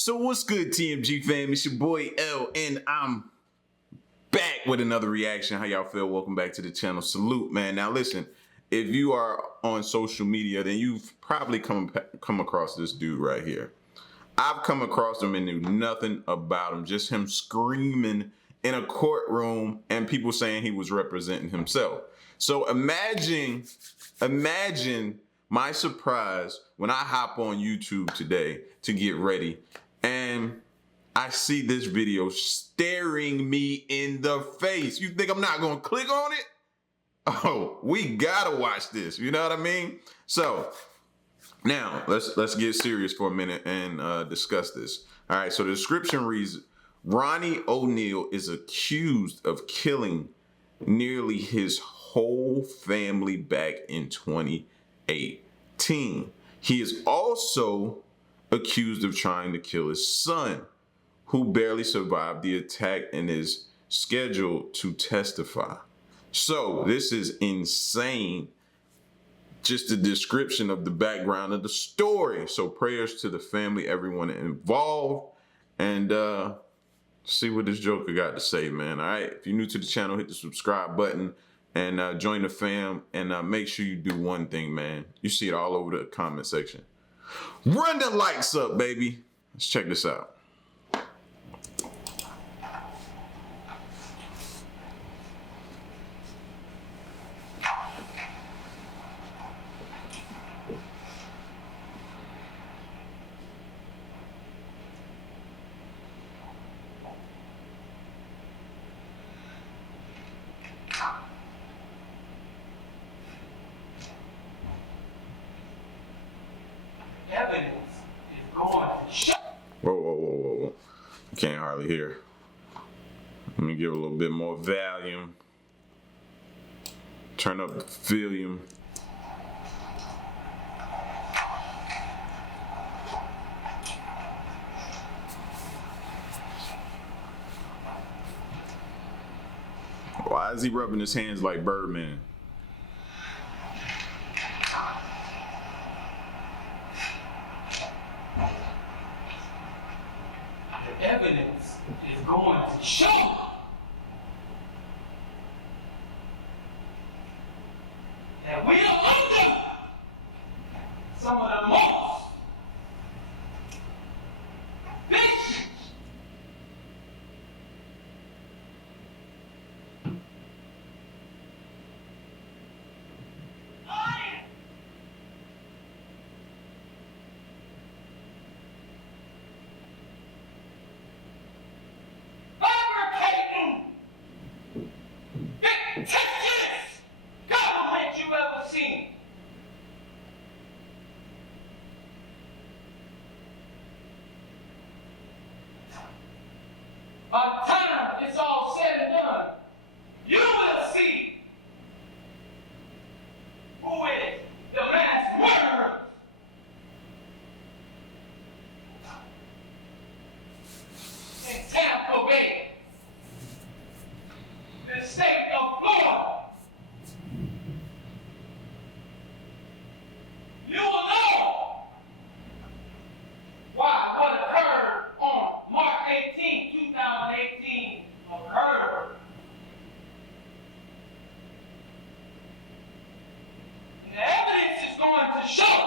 So what's good, TMG fam? It's your boy L, and I'm back with another reaction. How y'all feel? Welcome back to the channel. Salute, man. Now listen, if you are on social media, then you've probably come across this dude right here. I've come across him and knew nothing about him, just him screaming in a courtroom and people saying he was representing himself. So imagine my surprise when I hop on YouTube today to get ready and I see this video staring me in the face. You think I'm not gonna click on it? Oh, we gotta watch this, you know what I mean? So now let's get serious for a minute and discuss this. All right, so the description reads, Ronnie O'Neal is accused of killing nearly his whole family back in 2018. He is also accused of trying to kill his son, who barely survived the attack and is scheduled to testify. So this is insane. Just the description of the background of the story. So prayers to the family, everyone involved, and see what this Joker got to say, man. All right, if you're new to the channel, hit the subscribe button and join the fam, and make sure you do one thing, man. You see it all over the comment section. Run the lights up, baby. Let's check this out. Evidence is going to show. Whoa. You can't hardly hear. Let me give a little bit more volume. Turn up the volume. Why is he rubbing his hands like Birdman? Evidence is going to show that we are under some of the most vicious Texas government you ever seen. By the time it's all said and done, you will see who is the mass murderer. In Tampa Bay, the state of Florida. You will know why what occurred on March 18, 2018 occurred. And the evidence is going to show.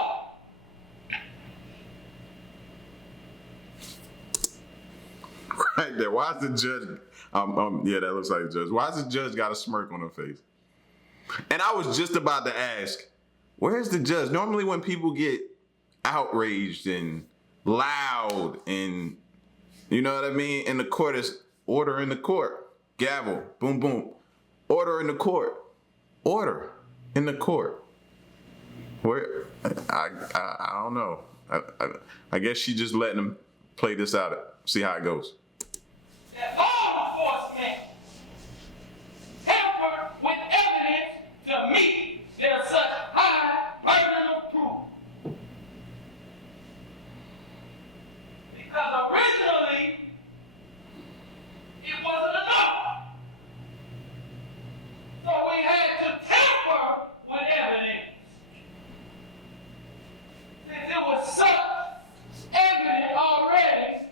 Right there. Why is the judge? Yeah, that looks like a judge. Why does the judge got a smirk on her face? And I was just about to ask, where's the judge? Normally when people get outraged and loud and, you know what I mean? In the court, is order in the court. Gavel, boom, boom. Order in the court. Order in the court. Where? I don't know. I guess she just letting them play this out, see how it goes. That law enforcement tampered with evidence to meet their such high burden of proof. Because originally, it wasn't enough. So we had to tamper with evidence. Since it was such evidence already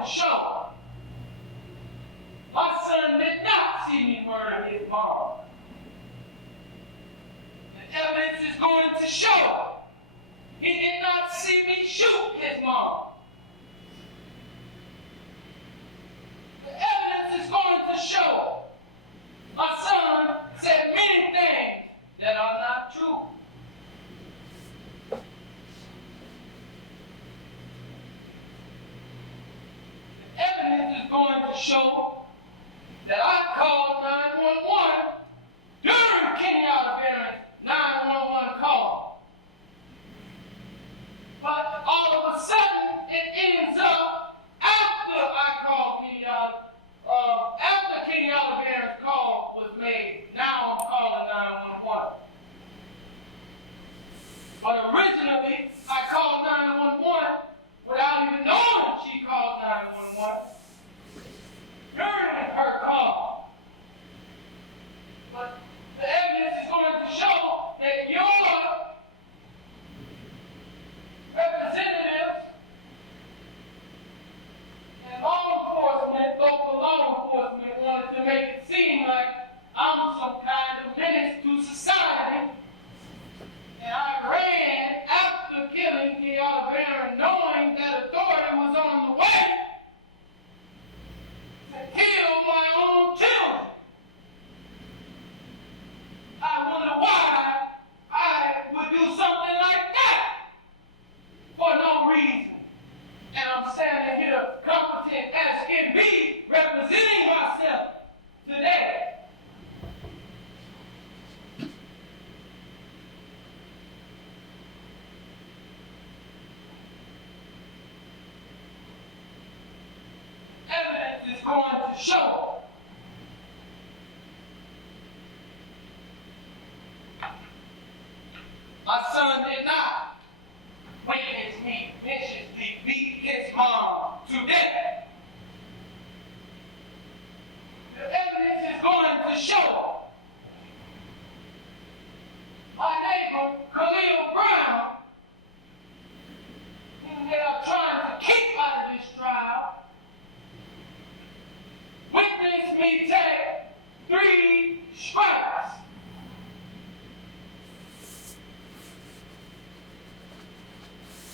going to show my son did not see me murder his mom. The evidence is going to show he did not see me shoot his mom. The evidence is going to show my son said many things that are not true. The evidence is going to show that I called 911 during Kenyatta Barron's 911 call. But all of a sudden, it ends up after I called Kenyatta, after Kenyatta Barron's call was made. Now I'm calling 911. But originally, I called 911 without even knowing she called 911 during her call. But the evidence is going to show that your representatives and law enforcement, local law enforcement, wanted to make it seem like I'm some kind of menace to society. And I ran after killing Kenyatta Barron, knowing that authority was on the way to kill my own children. I wonder why I would do something like that for no reason. And I'm standing here competent as can be, representing myself today. Evidence is going to show my son did not witness me viciously beat his mom to death. The evidence is going to show my neighbor, Khalil Brown, whom they are trying to keep out of this trial, witnessed me take 3 strikes.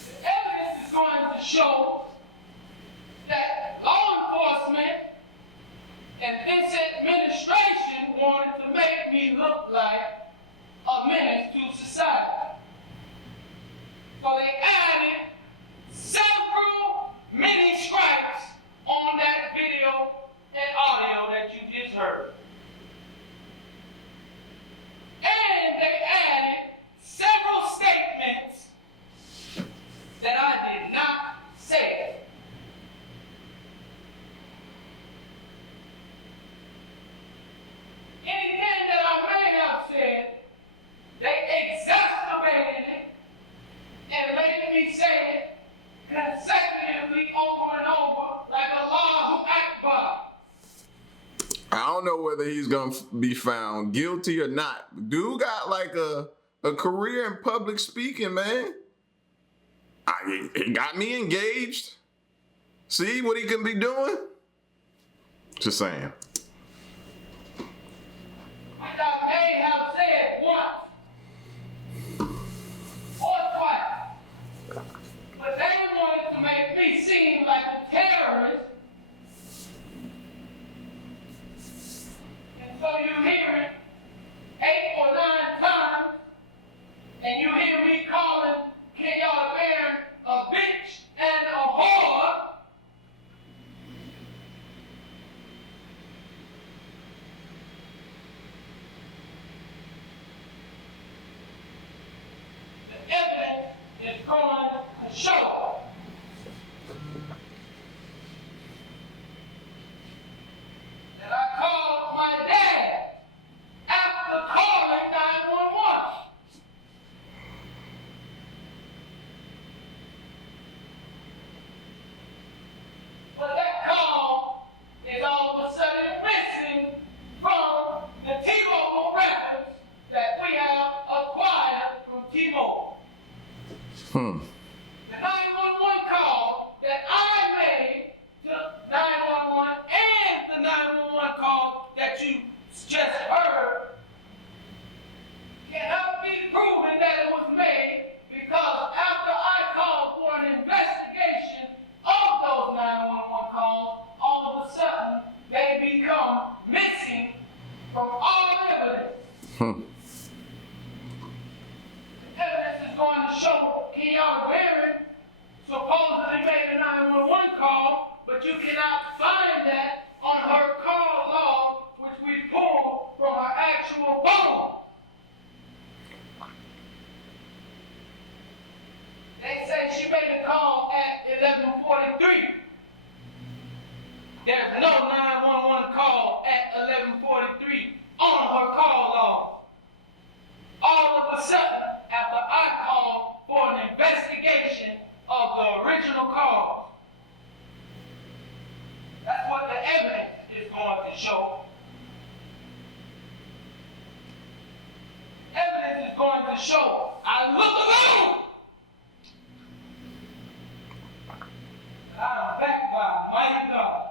The evidence is going to show that law enforcement and this administration wanted to make me look like a menace to society. So they added several mini strikes on that video and audio that you just heard. And they added several statements that I did not say. Anything that I may have said, they exacerbated it and made me say it consecutively over and over like Allahu Akbar. I don't know whether he's gonna be found guilty or not. Dude got like a career in public speaking, man. It got me engaged. See what he can be doing? Just saying. Which I may have said once or twice. But they wanted to make me seem like a terrorist. And so you hear it 8 or 9 times, and you hear me calling Kenyatta Barron a bitch and a whore. The evidence is going to show that I called my dad after calling 911. But that call is all of a sudden missing from the T-Mobile records that we have acquired from T-Mobile. The 911 just heard cannot be proven that it was made, because after I called for an investigation of those 911 calls, all of a sudden they become missing from all evidence. The evidence is going to show Kenyatta Barron supposedly made a 911 call, but you cannot find that on her call log, which we pulled from her actual phone. They say she made a call at 11:43. There's no 911 call at 11:43 on her call log. All of a sudden, after I called for an investigation of the original call, that's what the evidence is going to show. Evidence is going to show I look alone. I'm backed by mighty God.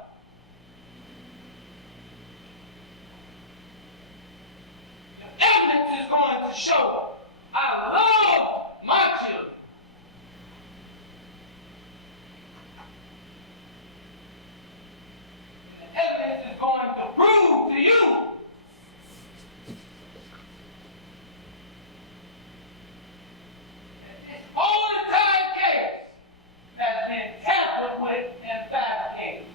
The evidence is going to show I love my children. The evidence is going to prove to you that this whole entire case has been tampered with and fabricated.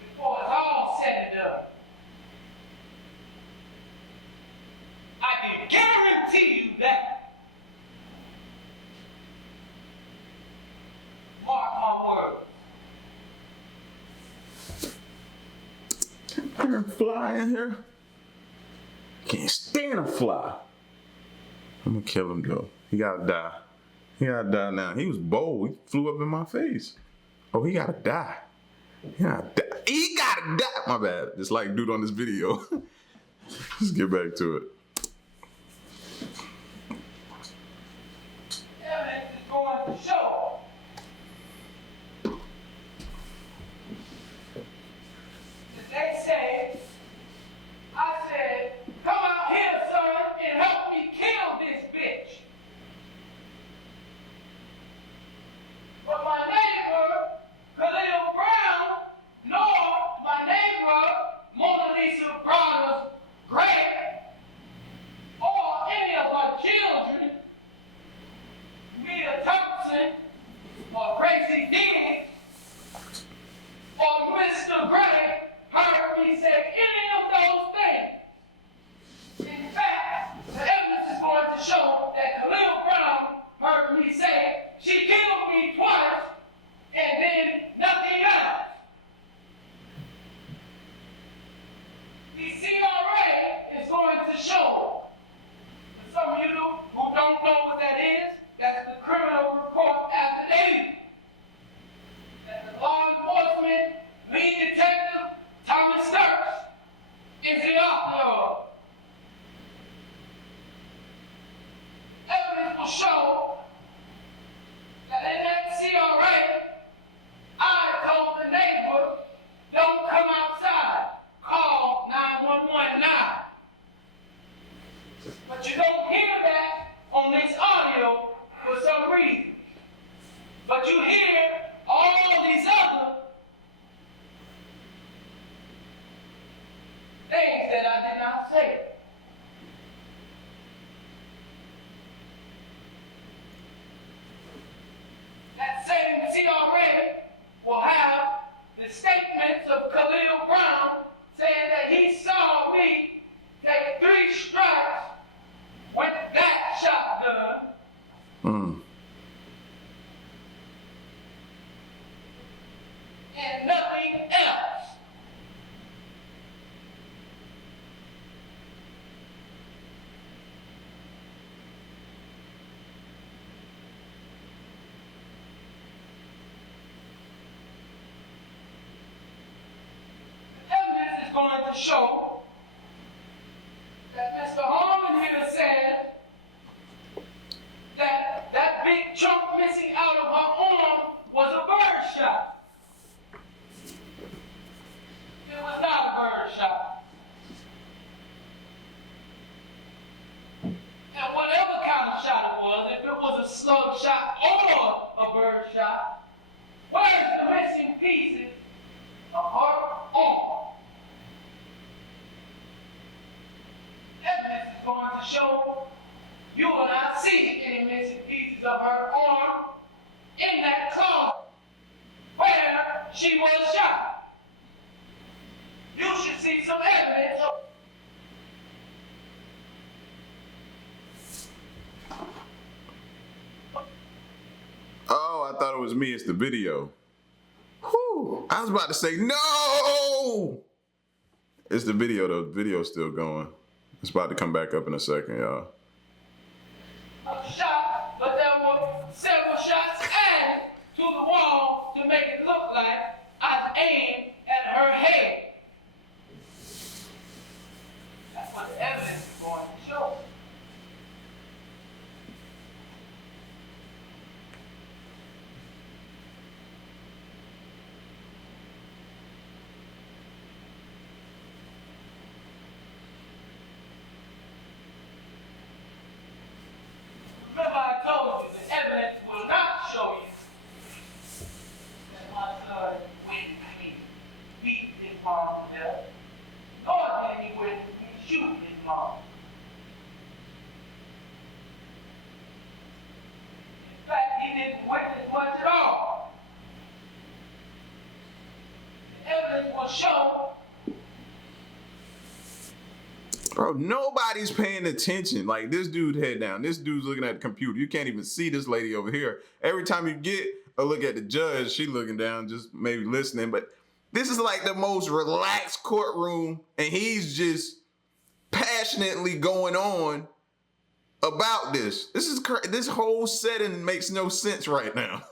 Before it's all said and done, I can guarantee you that. Mark my words. There a fly in here? Can't stand a fly. I'm gonna kill him though. He gotta die. He gotta die now. He was bold. He flew up in my face. Oh, he gotta die. He gotta die. He gotta die. My bad. Just like dude on this video. Let's get back to it. Evidence is going to show that they say, I said, come out here, son, and help me kill this bitch. But my neighbor, Khalil Brown, nor my neighbor, Mona Lisa Brown's Greg, or any of her children, Mia Thompson, or Gracie Diggs, or Mr. Gray, heard me say any of those things. In fact, the evidence is going to show that Khalil Brown heard me say she killed me twice and then nothing else. The CRA is going to show, for some of you who don't know what that is, that's the criminal report affidavit that the law enforcement lead detective Thomas Sturks is the author of. Evidence will show that in that CRA, I told the neighbor, don't come outside, call 911 now. But you don't hear that on this audio for some reason. But you hear all these other things that I did not say. That same CRA will have the statements of Khalil Brown saying that he saw me take 3 strikes with that shotgun. And nothing else. The evidence is going to show that Mr. Harmon here said that that big chunk missing out of her arm was a bird shot. It was not a bird shot. she was shot. You should see some evidence of Oh, I thought it was me. It's the video. Whew. I was about to say, no! It's the video, though. The video's still going. It's about to come back up in a second, y'all. a shot, but there were several shots added to the wall to make it look like I aimed at her head. That's what the evidence is going to show. Remember I told you the evidence will not show you that my son witnessed me beat his mom to death, nor did he witness me shoot his mom. In fact, he didn't witness much at all. The evidence will show. Bro, nobody's paying attention. Like, this dude head down. This dude's looking at the computer. You can't even see this lady over here. Every time you get a look at the judge, she looking down, just maybe listening. But this is like the most relaxed courtroom, and he's just passionately going on about this. This is this whole setting makes no sense right now.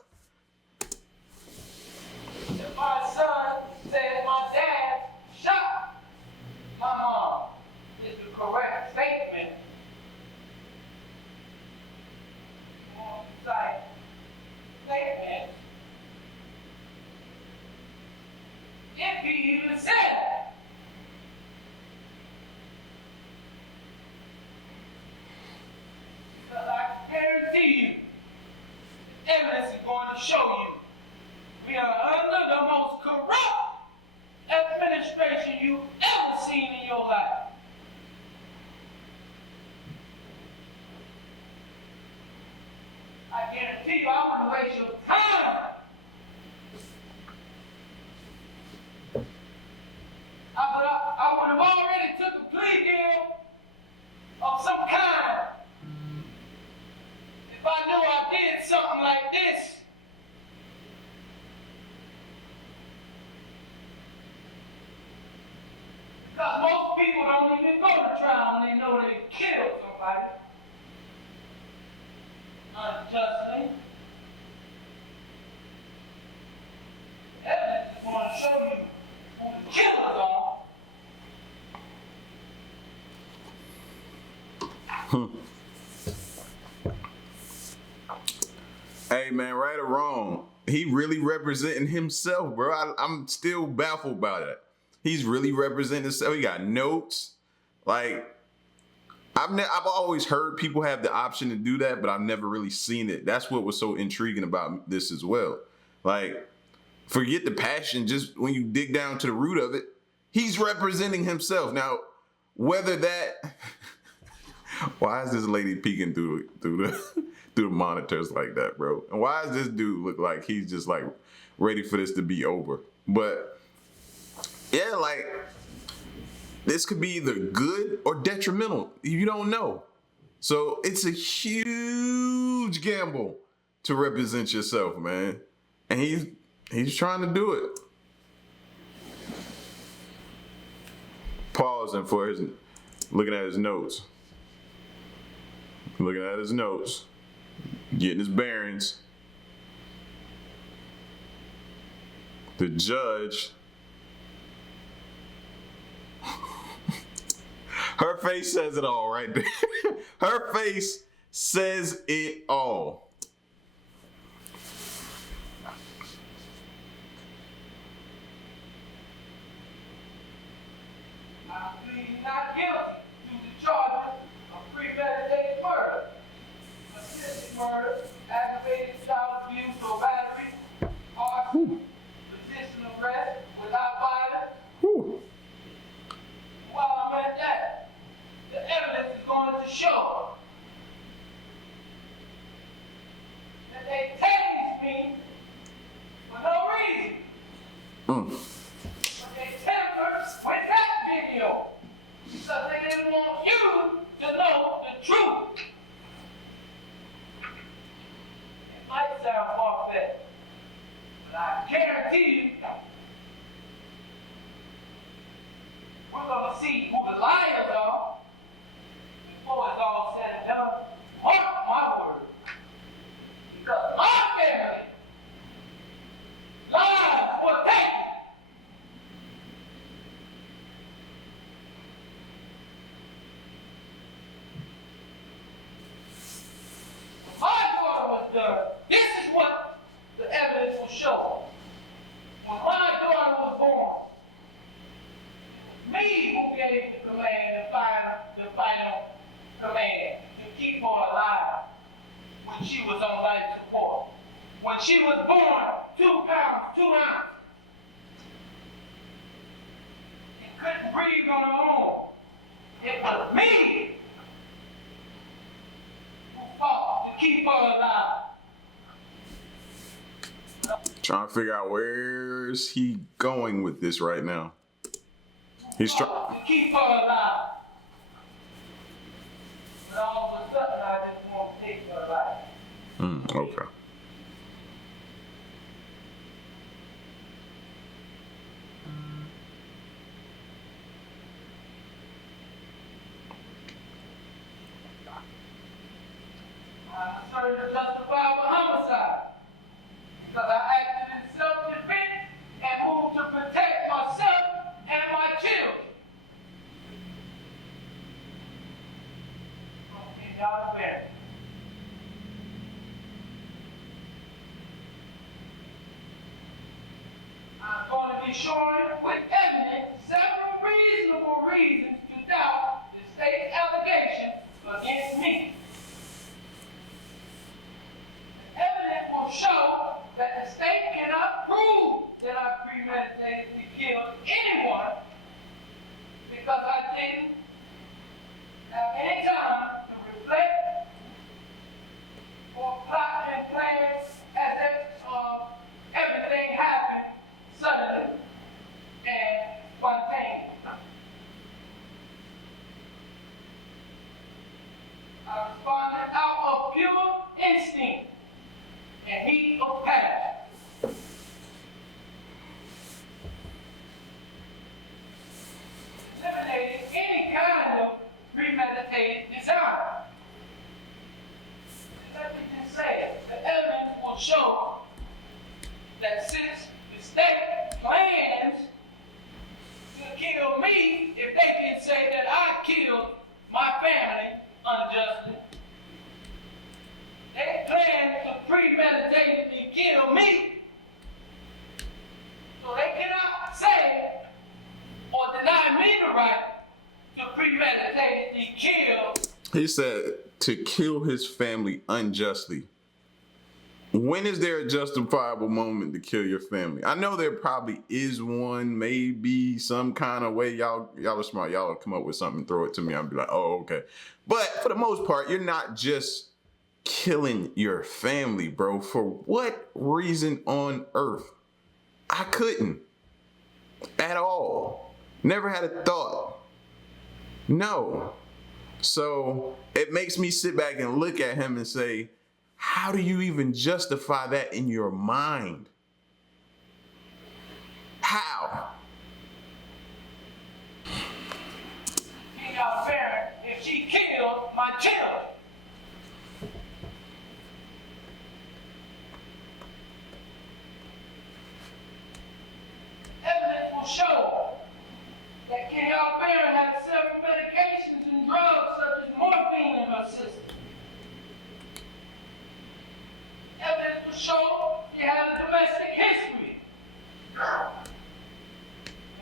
If my son said my dad shot my mom, is the correct statement. Alongside statement, if he even said it. Because I guarantee you, the evidence is going to show you we are under the most corrupt administration you've ever seen in your life. I guarantee you I wouldn't waste your time. I would have already took a plea deal of some kind if I knew I did something like this. Because most people don't even go to trial when they know they killed somebody unjustly. Evidence is going to show you who the killers are. Hey, man, right or wrong, he really representing himself, bro. I'm still baffled by that. He's really representing himself. He got notes. Like, I've always heard people have the option to do that, but I've never really seen it. That's what was so intriguing about this as well. Like, forget the passion. Just when you dig down to the root of it, he's representing himself. Now, whether that, why is this lady peeking through the monitors like that, bro? And why does this dude look like he's just like ready for this to be over? But yeah, like, this could be either good or detrimental. You don't know. So it's a huge gamble to represent yourself, man. And he's trying to do it. Pausing for his, looking at his notes. Looking at his notes. Getting his bearings. The judge. Her face says it all right there. Her face says it all. I plead not guilty to the charge of premeditated murder, assisted murder, aggravated child abuse or battery, arson, resisting arrest without violence. Whew. While I'm at that, the evidence is going to show that they tased me for no reason. see who the liars are before it's all said and done. Mark my word. Because my family lives were taken. When my daughter was done, this is what the evidence will show. When my daughter was born, me who gave the command, the final command to keep her alive when she was on life support. When she was born, 2 pounds, 2 ounces. And couldn't breathe on her own. It was me who fought to keep her alive. Trying to figure out where's he going with this right now. He's trying to keep her alive. But all of a sudden, I just want to take her life. Okay. I'm asserting a justifiable homicide because I acted in self-defense and moved to protect myself and my children. From y'all bear. I'm going to be showing with evidence several reasonable reasons to doubt the state's allegation against me. The evidence will show that the state cannot prove that I premeditated to kill anyone because I didn't have any time to reflect or plot and plan as if everything happened suddenly and spontaneously. I responded out of pure instinct and heat of passion. Eliminating any kind of premeditated design. Let me just say, the evidence will show that since the state plans to kill me, if they can say that I killed my family unjustly, they plan to premeditatedly kill me. So they cannot say or deny me the right to premeditatedly kill. He said to kill his family unjustly. When is there a justifiable moment to kill your family? I know there probably is one, maybe some kind of way. Y'all are smart. Y'all will come up with something and throw it to me. I'll be like, oh, okay. But for the most part, you're not just killing your family, bro. For what reason on earth? I couldn't at all. Never had a thought. No. So it makes me sit back and look at him and say, how do you even justify that in your mind? How? Being our parent, if she killed my children. Evidence will show that Kenny Alberan had several medications and drugs such as morphine in her system. Evidence will show he had a domestic history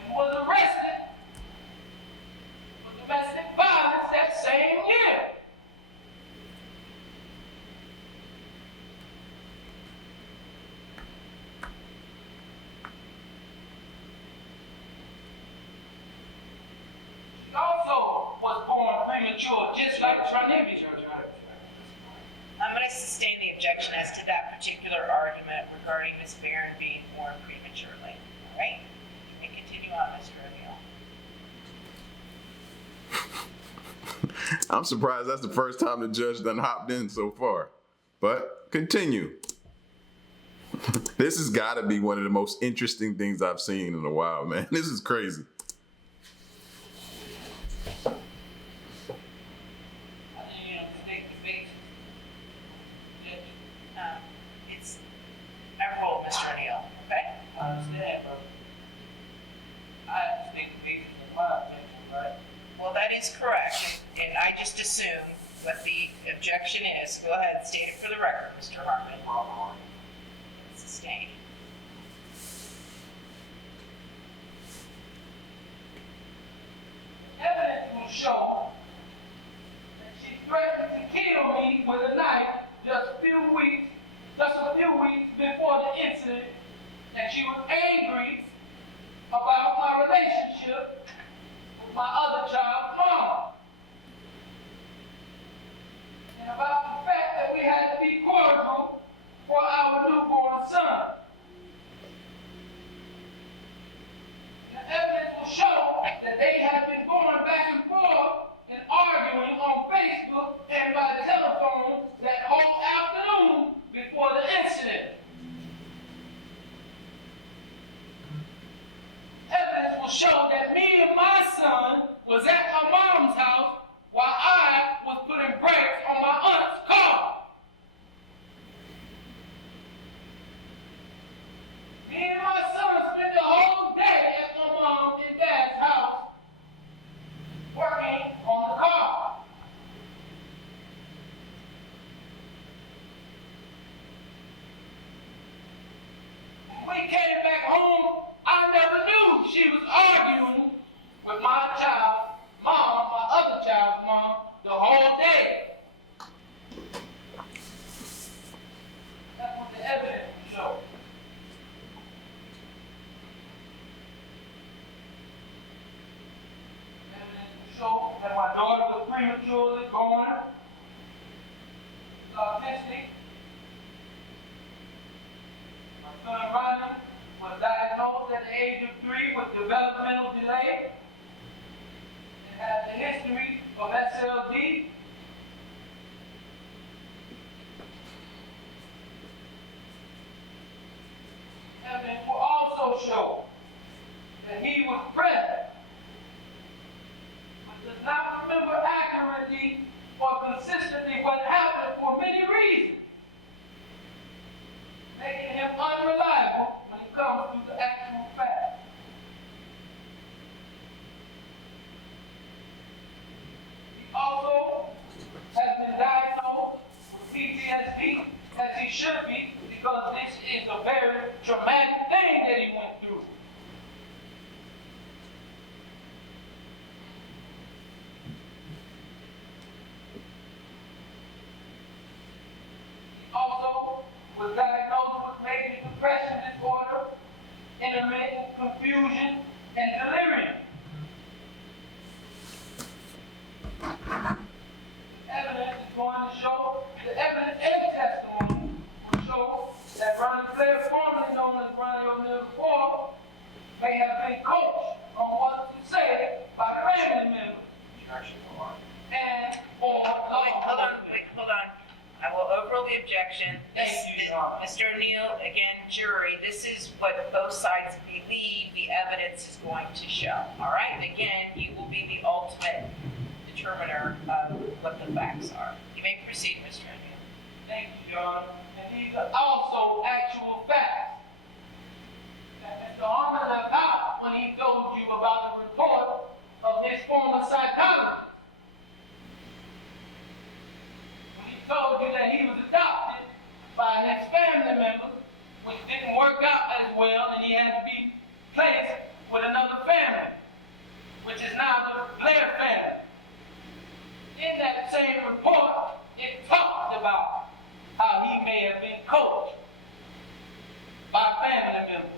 and was arrested for domestic violence that same year. She also was born premature, just like Trinivia. I'm going to sustain the objection as to that particular argument regarding Ms. Barron being born prematurely. All right? You may continue on, Mr. O'Neill. I'm surprised that's the first time the judge done hopped in so far. But continue. This has got to be one of the most interesting things I've seen in a while, man. This is crazy. is correct, and I just assume what the objection is. Go ahead and state it for the record, Mr. Hartman. Sustained. Evidence will show that she threatened to kill me with a knife just a few weeks before the incident, and she was angry about my relationship with my other child's mom, and about the fact that we had to be cordial for our newborn son. The evidence will show that they have been going back and forth and arguing on Facebook and by telephone that whole afternoon before the incident. Evidence will show that me and my son was at my mom's house while I was putting brakes on my aunt's car. Me and my son spent the whole day at my mom and dad's house working on the car. When we came back home, I never knew she was arguing with my child's mom, my other child's mom, the whole day. That's what the evidence will show. Evidence will show that my daughter was prematurely born, autistic. My son Ronnie was diagnosed at the age of 3 with developmental delay and has a history of SLD. Evidence will also show that he was present, but does not remember accurately or consistently what happened for many reasons, making him unreliable when it comes to the actual facts. He also has been diagnosed with PTSD, as he should be, because this is a very traumatic thing that he went through. He also was diagnosed with major depression disorder, intermittent confusion, and delirium. Evidence is going to show, the evidence and testimony will show that Ronnie Blair, formerly known as Ronnie O'Neill IV, may have been coached on what to say by family members and or Hold on. I will overrule the objection. Thank you, Your Honor. Mr. O'Neill, again, jury, this is what both sides believe the evidence is going to show. All right? Again, you will be the ultimate determiner of what the facts are. You may proceed, Mr. O'Neill. Thank you, John. And these are also actual facts that Mr. Harmon left out when he told you about the report of his former psychologist. When he told you that he was adopted by his family members, which didn't work out as well, and he had to be placed with another family, which is now the Blair family. In that same report, it talked about how he may have been coached by family members.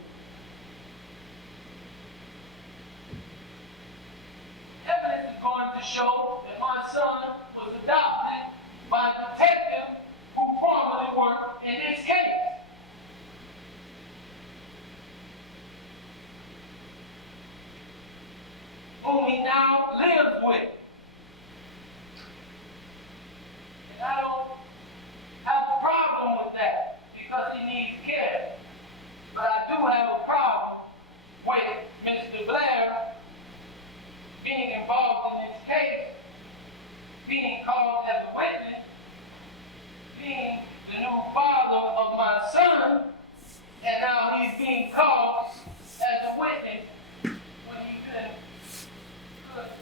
Evidence is going to show that my son was adopted by a detective who formerly worked in this case. Whom he now lives with. And I don't have a problem with that because he needs care. But I do have a problem with Mr. Blair being involved in this case, being called as a witness, being the new father of my son, and now he's being called as a witness when he could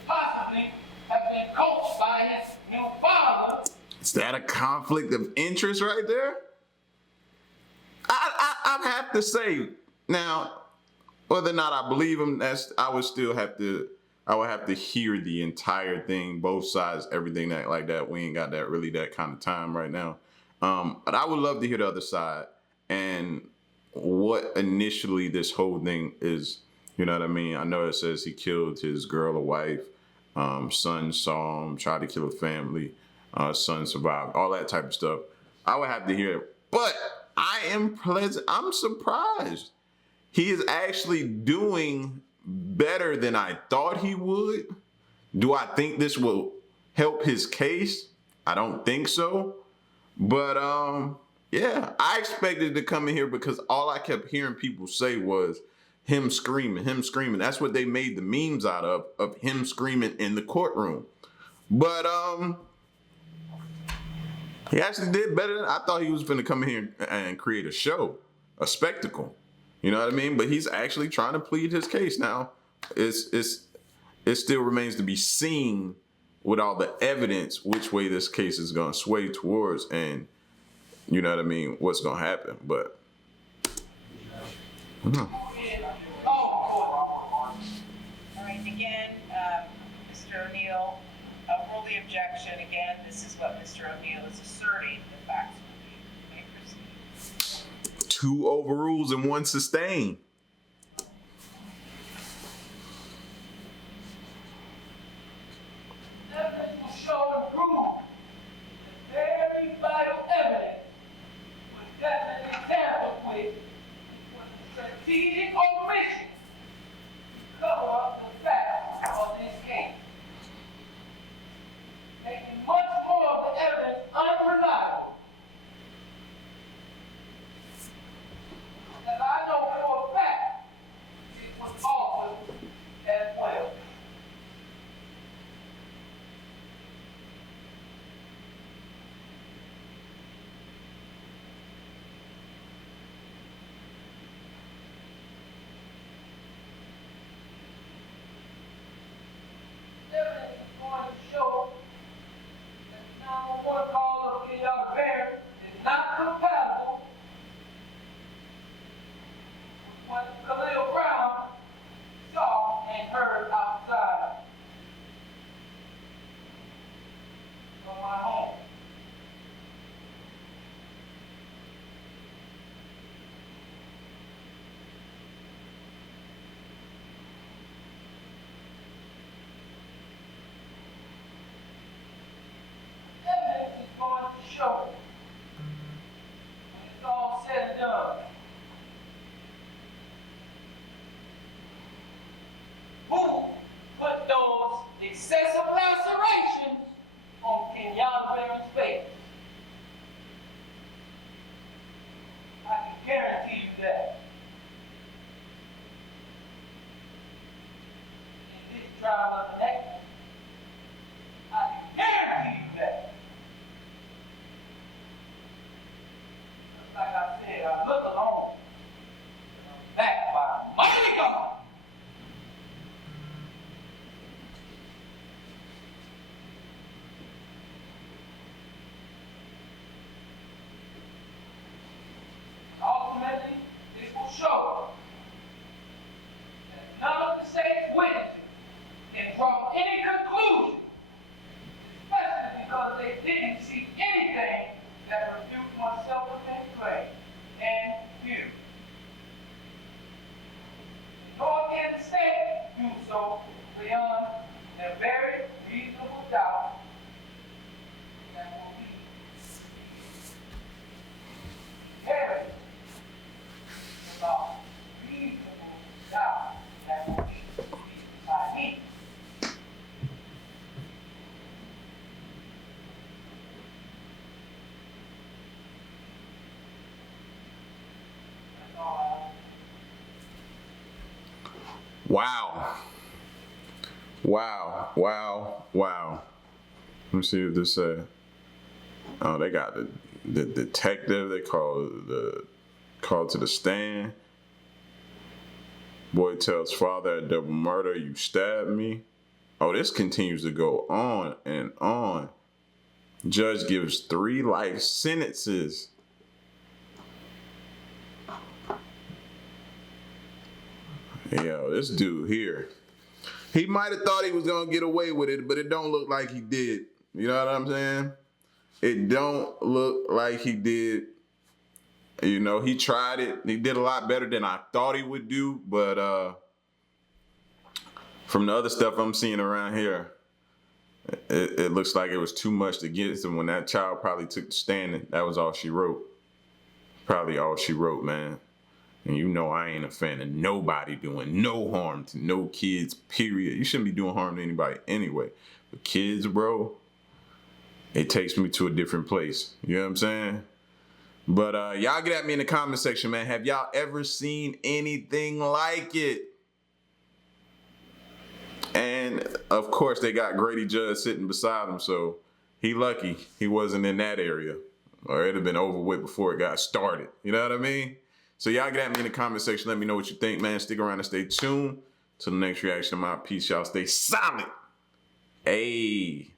possibly conflict of interest right there. I have to say now, whether or not I believe him, I would have to hear the entire thing, both sides, everything that like that. We ain't got that kind of time right now. But I would love to hear the other side and what initially this whole thing is. You know what I mean? I know it says he killed his girl or wife. Son saw him, tried to kill a family. Son survived. All that type of stuff. I would have to hear it. But I'm surprised. He is actually doing better than I thought he would. Do I think this will help his case? I don't think so. But yeah, I expected to come in here because all I kept hearing people say was him screaming, him screaming. That's what they made the memes out of him screaming in the courtroom. But he actually did better than I thought he was going to come in here and create a show, a spectacle. You know what I mean? But he's actually trying to plead his case now. It still remains to be seen with all the evidence which way this case is going to sway towards, and you know what I mean, what's going to happen. But All right, again, Mr. O'Neill, rule the objection. Again, this is what Mr. O'Neill is asserting the facts will be. You may proceed. 2 overrules and 1 sustained. Evidence will show and prove the very vital evidence was definitely tampered with was a strategic omission to cover up the facts of this case, making much more of the evidence unreliable. As I know for a fact, it was offered as well. Evidence is going to show that the 911 call of Kenyatta Bear is not compatible with what Khalil Brown saw and heard outside of my home. Evidence is going to show, when it's all said and done, who put those excessive lacerations on Kenyatta Bear's face. I can guarantee you that. In this trial of the next, I can guarantee you that. Just like I said, I look alone. I'm backed by a mighty God. Ultimately, it will show that none of the state's witnesses can draw any conclusion, especially because they didn't see anything that refutes my self-defense claim and you. Nor can the state do so beyond the very reasonable doubt that will be very about reasonable doubt that will be by me. That's all I Wow. Wow. Let me see what this say. Oh, they got the detective. They called to the stand. Boy tells father at double murder, you stabbed me. Oh, this continues to go on and on. Judge gives 3 life sentences. Yo, this dude here, he might have thought he was gonna get away with it, but it don't look like he did. You know what I'm saying? It don't look like he did. You know, he tried it. He did a lot better than I thought he would do, but from the other stuff I'm seeing around here, it looks like it was too much to get him. When that child probably took the stand, and that was all she wrote. Probably all she wrote, man. And you know I ain't a fan of nobody doing no harm to no kids, period. You shouldn't be doing harm to anybody anyway. But kids, bro, it takes me to a different place. You know what I'm saying? But y'all get at me in the comment section, man. Have y'all ever seen anything like it? And of course, they got Grady Judd sitting beside him, so he lucky he wasn't in that area, or it'd have been over with before it got started. You know what I mean? So y'all get at me in the comment section. Let me know what you think, man. Stick around and stay tuned to the next reaction of my piece. Y'all stay silent. Hey.